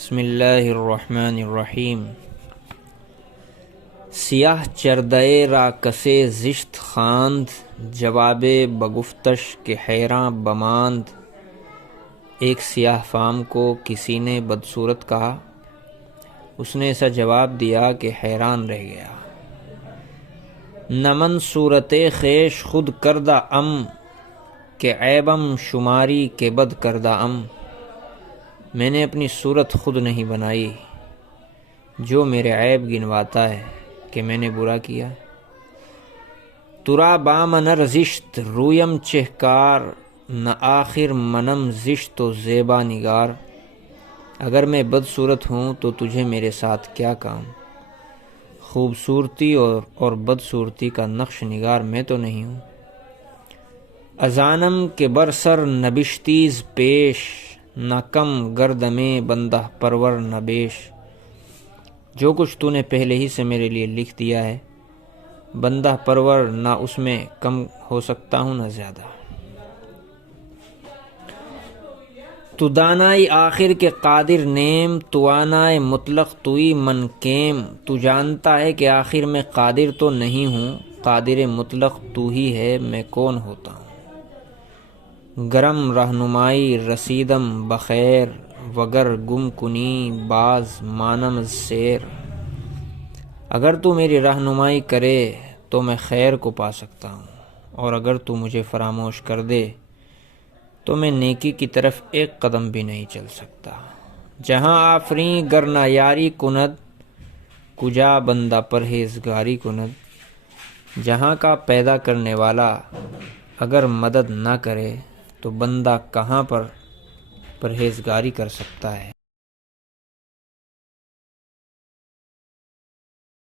بسم اللہ الرحمن الرحیم۔ سیاہ چردئے را کسے زشت خواند، جواب بگفتش کہ حیراں بماند۔ ایک سیاہ فام کو کسی نے بدصورت کہا، اس نے ایسا جواب دیا کہ حیران رہ گیا۔ نہ من صورت خیش خود کردہ ام، کہ عیبم شماری کے بد کردہ ام۔ میں نے اپنی صورت خود نہیں بنائی، جو میرے عیب گنواتا ہے کہ میں نے برا کیا۔ ترا بام نر زشت رویم چہکار، نہ آخر منم زشت و زیبا نگار۔ اگر میں بدصورت ہوں تو تجھے میرے ساتھ کیا کام؟ خوبصورتی اور بدصورتی کا نقش نگار میں تو نہیں ہوں۔ ازانم کے برسر نبشتیز پیش، نہ کم گرد میں بندہ پرور نہ بیش۔ جو کچھ تو نے پہلے ہی سے میرے لیے لکھ دیا ہے، بندہ پرور نہ اس میں کم ہو سکتا ہوں نہ زیادہ۔ تو دانائی آخر کے قادر نیم، توانائے مطلق توئی من کیم۔ تو جانتا ہے کہ آخر میں قادر تو نہیں ہوں، قادر مطلق تو ہی ہے، میں کون ہوتا ہوں۔ گرم رہنمائی رسیدم بخیر، وگر گم کنی باز مانم از سیر۔ اگر تو میری رہنمائی کرے تو میں خیر کو پا سکتا ہوں، اور اگر تو مجھے فراموش کر دے تو میں نیکی کی طرف ایک قدم بھی نہیں چل سکتا۔ جہاں آفریں گر نہ یاری کند، کجا بندہ پرہیزگاری کند۔ جہاں کا پیدا کرنے والا اگر مدد نہ کرے تو بندہ کہاں پر پرہیزگاری کر سکتا ہے۔